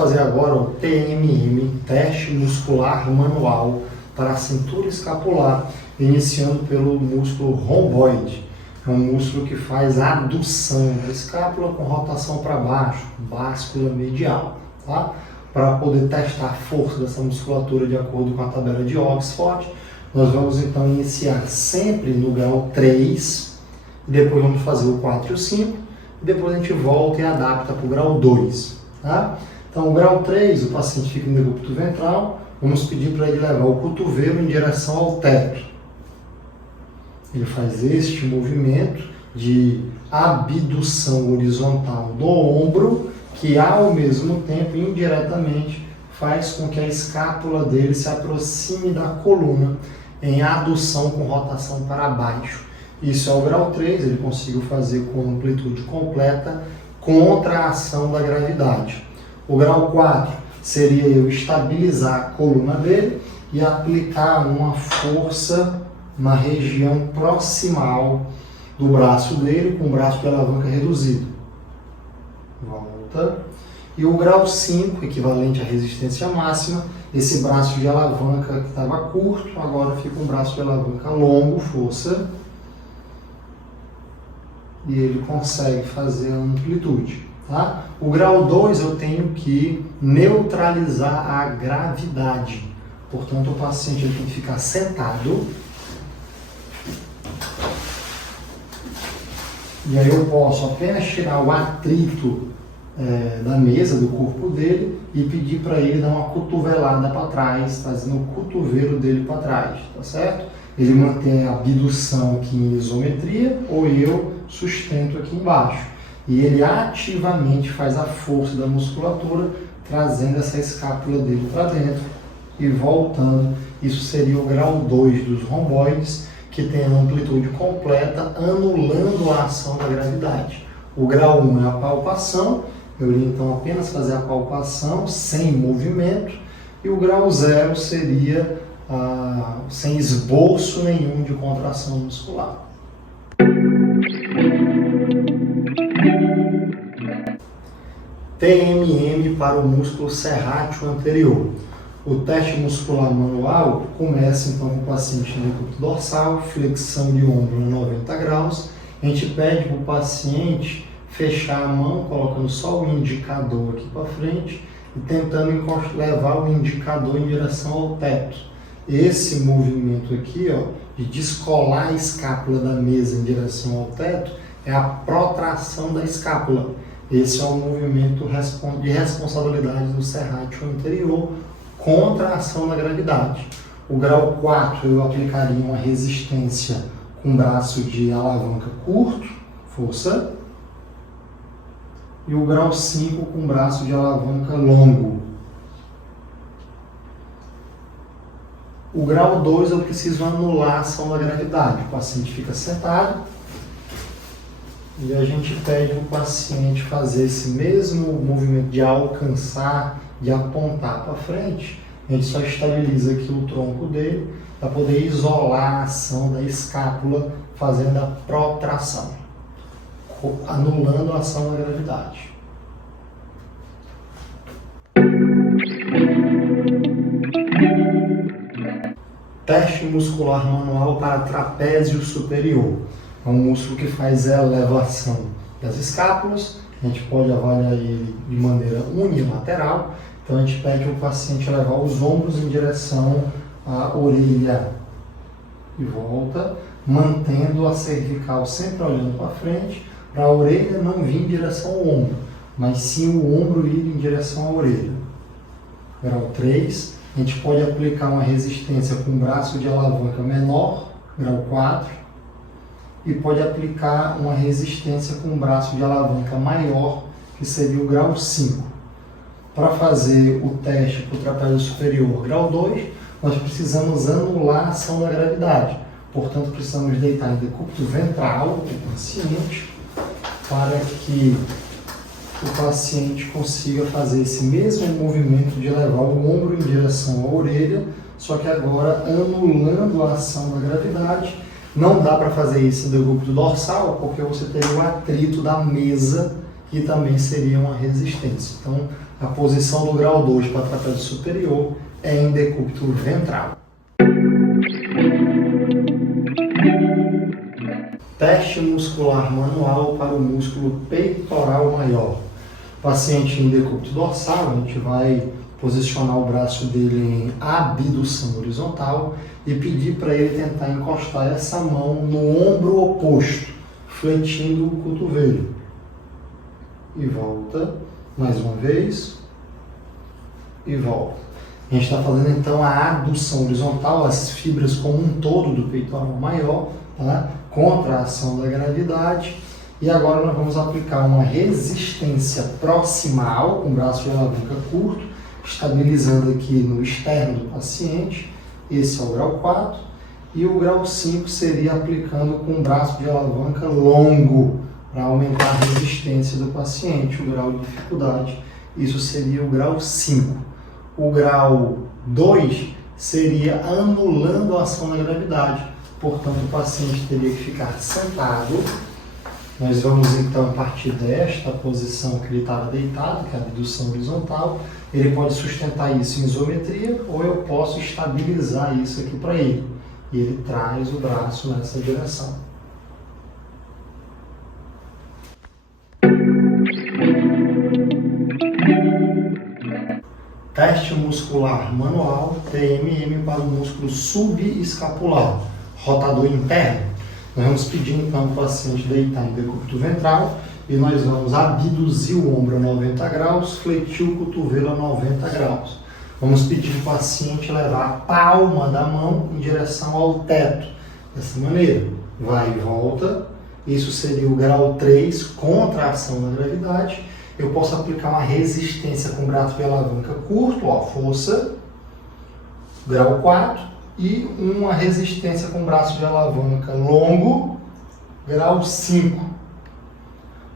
fazer agora o TMM, Teste Muscular Manual para a cintura escapular, iniciando pelo músculo romboide. É um músculo que faz a adução da escápula com rotação para baixo, báscula medial, tá? Para poder testar a força dessa musculatura de acordo com a tabela de Oxford, nós vamos então iniciar sempre no grau 3, e depois vamos fazer o 4 e o 5, e depois a gente volta e adapta para o grau 2, tá? Então, o grau 3, o paciente fica no decúbito ventral, vamos pedir para ele levar o cotovelo em direção ao teto. Ele faz este movimento de abdução horizontal do ombro, que ao mesmo tempo, indiretamente, faz com que a escápula dele se aproxime da coluna em adução com rotação para baixo. Isso é o grau 3, ele conseguiu fazer com amplitude completa contra a ação da gravidade. O grau 4 seria eu estabilizar a coluna dele e aplicar uma força na região proximal do braço dele, com o braço de alavanca reduzido. Volta. E o grau 5, equivalente à resistência máxima, esse braço de alavanca que estava curto, agora fica um braço de alavanca longo, força. E ele consegue fazer a amplitude. Tá? O grau 2 eu tenho que neutralizar a gravidade. Portanto, o paciente ele tem que ficar sentado. E aí eu posso apenas tirar o atrito da mesa, do corpo dele, e pedir para ele dar uma cotovelada para trás, trazendo o cotovelo dele para trás, tá certo? Ele mantém a abdução aqui em isometria, ou eu sustento aqui embaixo. E ele ativamente faz a força da musculatura, trazendo essa escápula dele para dentro e voltando. Isso seria o grau 2 dos romboides, que tem a amplitude completa, anulando a ação da gravidade. O grau 1 é a palpação, eu iria então apenas fazer a palpação sem movimento, e o grau 0 seria sem esboço nenhum de contração muscular. TMM para o músculo serrátil anterior. O teste muscular manual começa então com o paciente no decúbito dorsal, flexão de ombro em 90 graus. A gente pede para o paciente fechar a mão, colocando só o indicador aqui para frente e tentando levar o indicador em direção ao teto. Esse movimento aqui, ó, de descolar a escápula da mesa em direção ao teto, é a protração da escápula. Esse é um movimento de responsabilidade do serrátil anterior contra a ação da gravidade. O grau 4 eu aplicaria uma resistência com braço de alavanca curto, força. E o grau 5 com braço de alavanca longo. O grau 2 eu preciso anular a ação da gravidade. O paciente fica sentado e a gente pede para o paciente fazer esse mesmo movimento de alcançar, de apontar para frente. A gente só estabiliza aqui o tronco dele para poder isolar a ação da escápula, fazendo a protração, anulando a ação da gravidade. Teste muscular manual para trapézio superior. É um músculo que faz a elevação das escápulas. A gente pode avaliar ele de maneira unilateral. Então a gente pede para o paciente levar os ombros em direção à orelha e volta, mantendo a cervical sempre olhando para frente, para a orelha não vir em direção ao ombro, mas sim o ombro ir em direção à orelha. Grau 3, a gente pode aplicar uma resistência com braço de alavanca menor, grau 4, e pode aplicar uma resistência com braço de alavanca maior, que seria o grau 5. Para fazer o teste para o trapézio superior, grau 2, nós precisamos anular a ação da gravidade. Portanto, precisamos deitar em decúbito ventral o paciente para que o paciente consiga fazer esse mesmo movimento de levar o ombro em direção à orelha, só que agora anulando a ação da gravidade. Não dá para fazer isso em decúbito dorsal, porque você teria o atrito da mesa, que também seria uma resistência. Então, A posição do grau 2 para trapézio superior é em decúbito ventral. Teste muscular manual para o músculo peitoral maior. Paciente em decúbito dorsal, a gente vai posicionar o braço dele em abdução horizontal e pedir para ele tentar encostar essa mão no ombro oposto, fletindo o cotovelo. E volta, mais uma vez, e volta. A gente está fazendo então a abdução horizontal, as fibras como um todo do peitoral maior, tá? Contra a ação da gravidade. E agora nós vamos aplicar uma resistência proximal, com o braço de alavanca curto, estabilizando aqui no externo do paciente. Esse é o grau 4. E o grau 5 seria aplicando com o braço de alavanca longo, para aumentar a resistência do paciente, o grau de dificuldade. Isso seria o grau 5. O grau 2 seria anulando a ação da gravidade. Portanto, o paciente teria que ficar sentado. Nós vamos então partir desta posição que ele estava deitado, que é a abdução horizontal. Ele pode sustentar isso em isometria ou eu posso estabilizar isso aqui para ele. E ele traz o braço nessa direção. Teste muscular manual, TMM para o músculo subescapular, rotador interno. Nós vamos pedir então para o paciente deitar em decúbito ventral e nós vamos abduzir o ombro a 90 graus, fletir o cotovelo a 90 graus. Vamos pedir para o paciente levar a palma da mão em direção ao teto, dessa maneira. Vai e volta. Isso seria o grau 3, contra a ação da gravidade. Eu posso aplicar uma resistência com o braço de alavanca curto, ó, força, grau 4. E uma resistência com braço de alavanca longo, grau 5.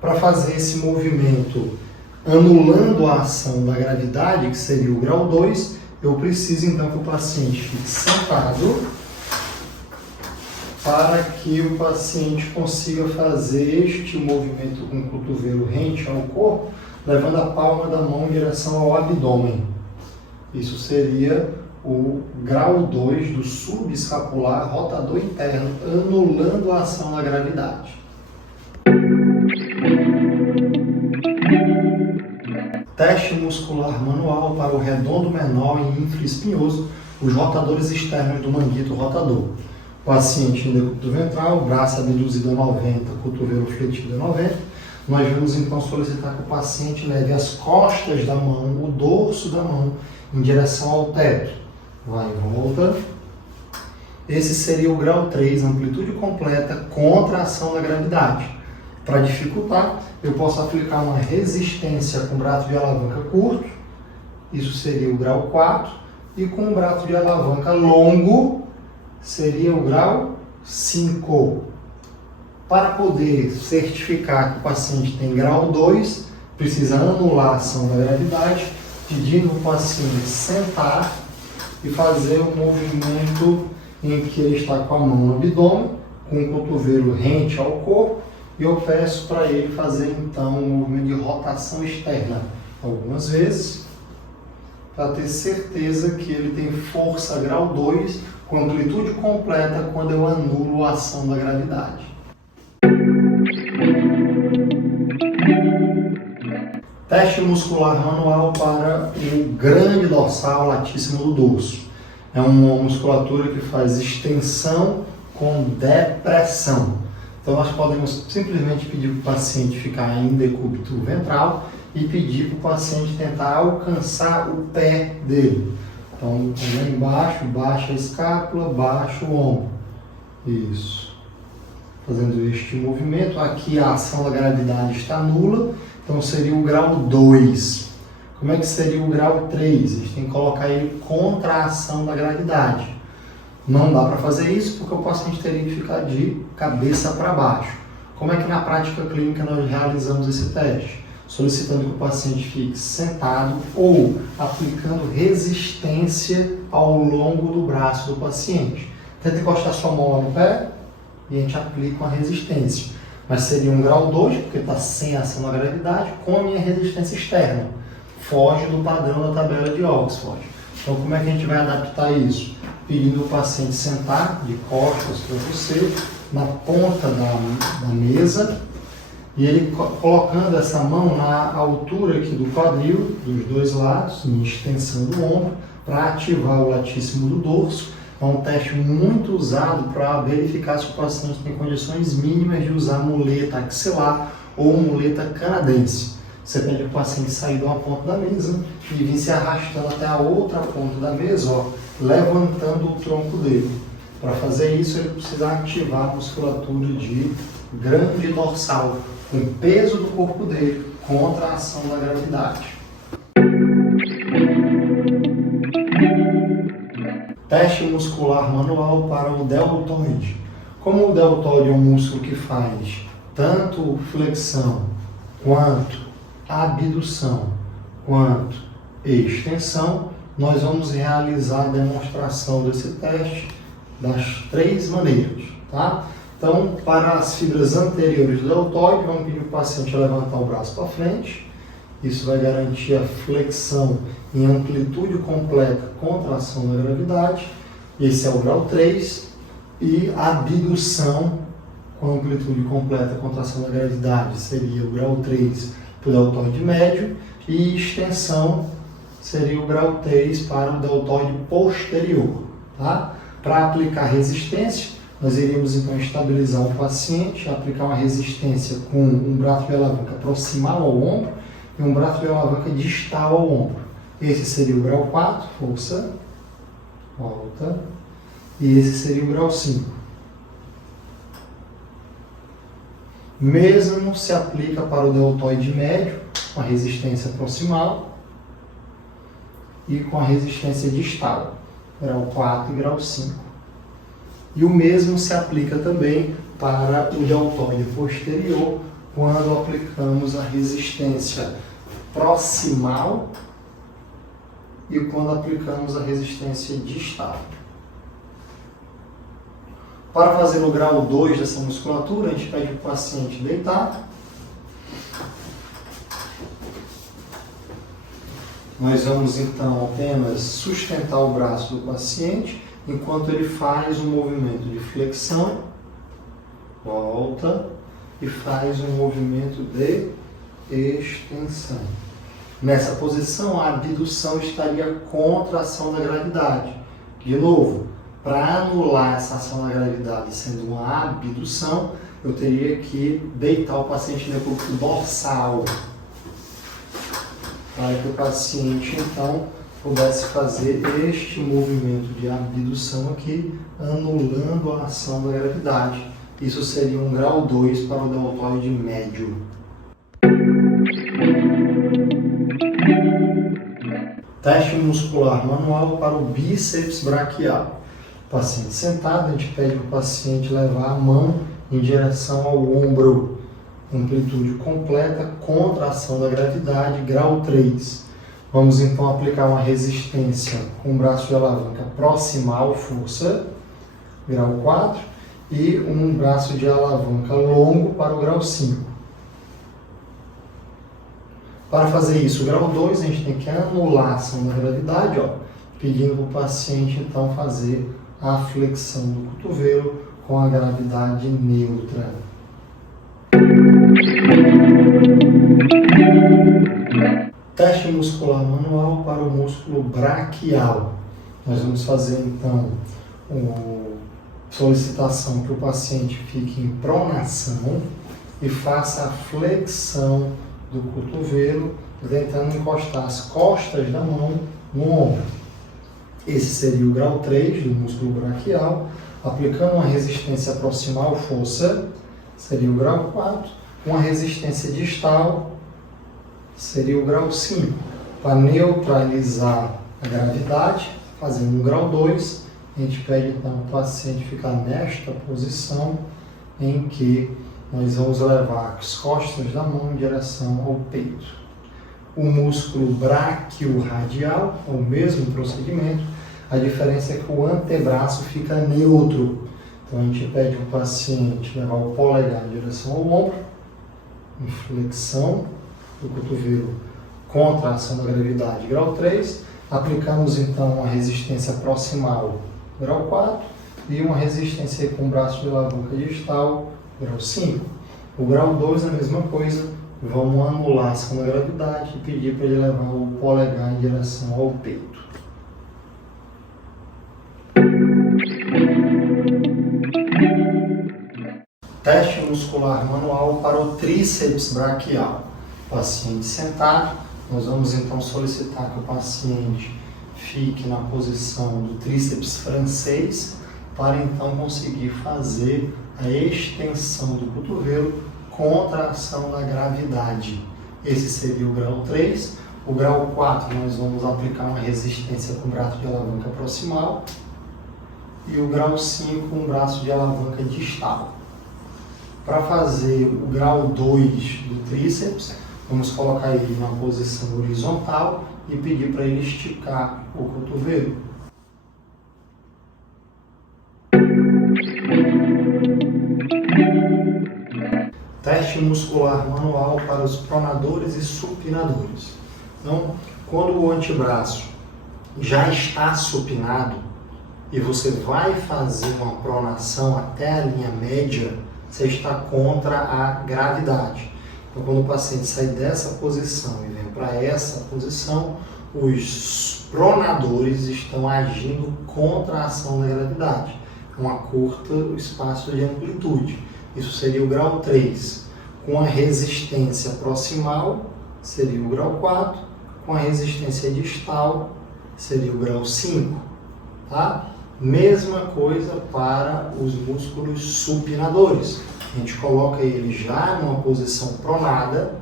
Para fazer esse movimento anulando a ação da gravidade, que seria o grau 2, eu preciso então que o paciente fique sentado para que o paciente consiga fazer este movimento com o cotovelo rente ao corpo, levando a palma da mão em direção ao abdômen. Isso seria o grau 2 do subescapular rotador interno, anulando a ação da gravidade. Teste muscular manual para o redondo menor e infraespinhoso, os rotadores externos do manguito rotador. Paciente em decúbito ventral, braço abduzido a 90, cotovelo fletido a 90. Nós vamos então solicitar que o paciente leve as costas da mão, o dorso da mão, em direção ao teto. Vai e volta. Esse seria o grau 3, amplitude completa contra a ação da gravidade. Para dificultar, eu posso aplicar uma resistência com o braço de alavanca curto, isso seria o grau 4, e com o braço de alavanca longo, seria o grau 5. Para poder certificar que o paciente tem grau 2, precisa anular a ação da gravidade, pedindo o paciente sentar e fazer o movimento em que ele está com a mão no abdômen, com o cotovelo rente ao corpo, e eu peço para ele fazer então um movimento de rotação externa algumas vezes, para ter certeza que ele tem força grau 2 com amplitude completa quando eu anulo a ação da gravidade. Teste muscular manual para o grande dorsal latíssimo do dorso. É uma musculatura que faz extensão com depressão. Então nós podemos simplesmente pedir para o paciente ficar em decúbito ventral e pedir para o paciente tentar alcançar o pé dele. Então, lá embaixo, baixa a escápula, baixa o ombro. Isso. Fazendo este movimento, aqui a ação da gravidade está nula, então seria o grau 2. Como é que seria o grau 3? A gente tem que colocar ele contra a ação da gravidade. Não dá para fazer isso porque o paciente teria que ficar de cabeça para baixo. Como é que na prática clínica nós realizamos esse teste? Solicitando que o paciente fique sentado ou aplicando resistência ao longo do braço do paciente. Tenta encostar sua mão lá no pé e a gente aplica uma resistência. Mas seria um grau 2, porque está sem ação da gravidade, com a minha resistência externa. foge do padrão da tabela de Oxford. Então, como é que a gente vai adaptar isso? Pedindo o paciente sentar de costas para você, na ponta da mesa, e ele colocando essa mão na altura aqui do quadril, dos dois lados, em extensão do ombro, para ativar o latíssimo do dorso. É um teste muito usado para verificar se o paciente tem condições mínimas de usar muleta axilar ou muleta canadense. Você pede para o paciente sair de uma ponta da mesa e vir se arrastando até a outra ponta da mesa, ó, levantando o tronco dele. Para fazer isso, ele precisa ativar a musculatura de grande dorsal, com o peso do corpo dele contra a ação da gravidade. Teste muscular manual para o deltoide. Como o deltoide é um músculo que faz tanto flexão, quanto abdução, quanto extensão, nós vamos realizar a demonstração desse teste das 3 maneiras, tá? Então, para as fibras anteriores do deltoide, vamos pedir para o paciente levantar o braço para frente. Isso vai garantir a flexão em amplitude completa contra a ação da gravidade. Esse é o grau 3. E a abdução com amplitude completa contra a ação da gravidade seria o grau 3 para o deltoide médio. E extensão seria o grau 3 para o deltoide posterior. Tá? Para aplicar resistência, nós iríamos então estabilizar o paciente, aplicar uma resistência com um braço de alavanca proximal ao ombro e um braço de alavanca distal ao ombro. Esse seria o grau 4, força, volta, e esse seria o grau 5. Mesmo se aplica para o deltoide médio, com a resistência proximal e com a resistência distal, grau 4 e grau 5. E o mesmo se aplica também para o deltoide posterior, quando aplicamos a resistência proximal e quando aplicamos a resistência distal. Para fazer o grau 2 dessa musculatura, a gente pede para o paciente deitar. Nós vamos então apenas sustentar o braço do paciente enquanto ele faz um movimento de flexão, volta e faz um movimento de extensão. Nessa posição, a abdução estaria contra a ação da gravidade. De novo, para anular essa ação da gravidade sendo uma abdução, eu teria que deitar o paciente no corpo dorsal, para que o paciente então pudesse fazer este movimento de abdução aqui, anulando a ação da gravidade. Isso seria um grau 2 para o deltoide médio. Teste muscular manual para o bíceps braquial. Paciente sentado, a gente pede para o paciente levar a mão em direção ao ombro. Amplitude completa contra a ação da gravidade, grau 3. Vamos então aplicar uma resistência com o braço de alavanca proximal, força, grau 4, e um braço de alavanca longo para o grau 5. Para fazer isso, o grau 2, a gente tem que anular a ação da gravidade, ó, pedindo para o paciente então fazer a flexão do cotovelo com a gravidade neutra. Teste muscular manual para o músculo braquial. Nós vamos fazer então solicitação que o paciente fique em pronação e faça a flexão do cotovelo, tentando encostar as costas da mão no ombro. Esse seria o grau 3 do músculo braquial. Aplicando uma resistência proximal, força, seria o grau 4. Uma resistência distal seria o grau 5. Para neutralizar a gravidade, fazendo um grau 2, a gente pede então o paciente ficar nesta posição em que nós vamos levar as costas da mão em direção ao peito. O músculo braquiorradial é o mesmo procedimento, a diferença é que o antebraço fica neutro. Então a gente pede para o paciente levar o polegar em direção ao ombro, em flexão do cotovelo contra a ação da gravidade, grau 3. Aplicamos então uma resistência proximal, grau 4, e uma resistência com braço de alavanca distal, grau 5. O grau 2 a mesma coisa, vamos anular a ação da gravidade e pedir para ele levar o polegar em direção ao peito. Teste muscular manual para o tríceps braquial. Paciente sentado, nós vamos então solicitar que o paciente fique na posição do tríceps francês para então conseguir fazer a extensão do cotovelo contra a ação da gravidade. Esse seria o grau 3. O grau 4 nós vamos aplicar uma resistência com braço de alavanca proximal e o grau 5 um braço de alavanca distal. Para fazer o grau 2 do tríceps, vamos colocar ele na posição horizontal e pedir para ele esticar o cotovelo. Teste muscular manual para os pronadores e supinadores. Então, quando o antebraço já está supinado e você vai fazer uma pronação até a linha média, você está contra a gravidade. Então, quando o paciente sai dessa posição e vem para essa posição, os pronadores estão agindo contra a ação da gravidade. Uma curta espaço de amplitude. Isso seria o grau 3. Com a resistência proximal, seria o grau 4. Com a resistência distal, seria o grau 5. Tá? Mesma coisa para os músculos supinadores. A gente coloca ele já numa posição pronada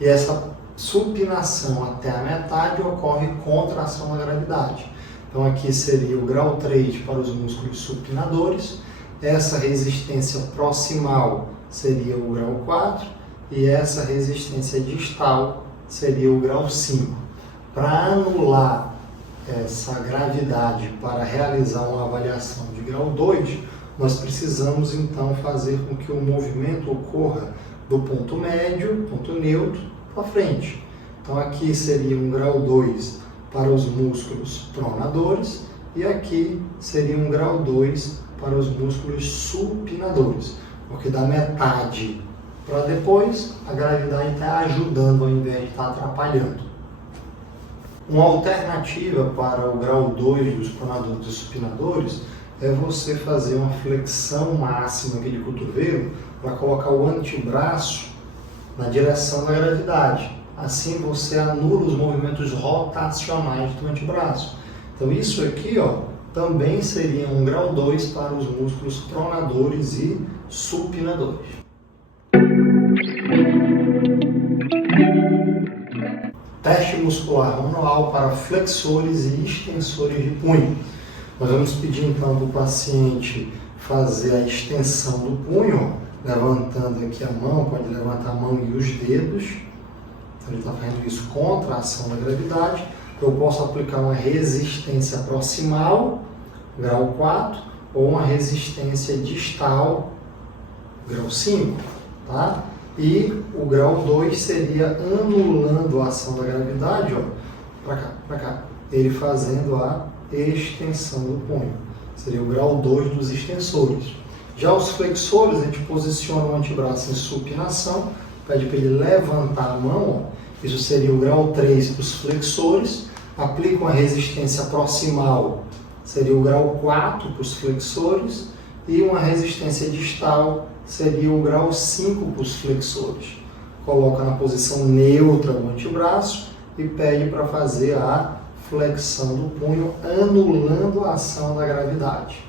e essa supinação até a metade ocorre contra a ação da gravidade. Então aqui seria o grau 3 para os músculos supinadores, essa resistência proximal seria o grau 4 e essa resistência distal seria o grau 5. Para anular essa gravidade para realizar uma avaliação de grau 2, nós precisamos então fazer com que o movimento ocorra do ponto médio, ponto neutro, para frente. Então aqui seria um grau 2 para os músculos pronadores e aqui seria um grau 2 para os músculos supinadores, porque da metade para depois a gravidade está ajudando ao invés de estar atrapalhando. Uma alternativa para o grau 2 dos pronadores e supinadores é você fazer uma flexão máxima aqui de cotovelo para colocar o antebraço na direção da gravidade. Assim você anula os movimentos rotacionais do antebraço. Então isso aqui também seria um grau 2 para os músculos pronadores e supinadores. Teste muscular manual para flexores e extensores de punho. Nós vamos pedir então para o paciente fazer a extensão do punho, levantando aqui a mão, pode levantar a mão e os dedos. Então ele está fazendo isso contra a ação da gravidade. Eu posso aplicar uma resistência proximal, grau 4, ou uma resistência distal, grau 5, tá? E o grau 2 seria anulando a ação da gravidade, para cá, ele fazendo a extensão do punho. Seria o grau 2 dos extensores. Já os flexores, a gente posiciona o antebraço em supinação, pede para ele levantar a mão, isso seria o grau 3 para os flexores, aplica uma resistência proximal, seria o grau 4 para os flexores, e uma resistência distal seria o grau 5 para os flexores. Coloca na posição neutra o antebraço e pede para fazer a flexão do punho, anulando a ação da gravidade.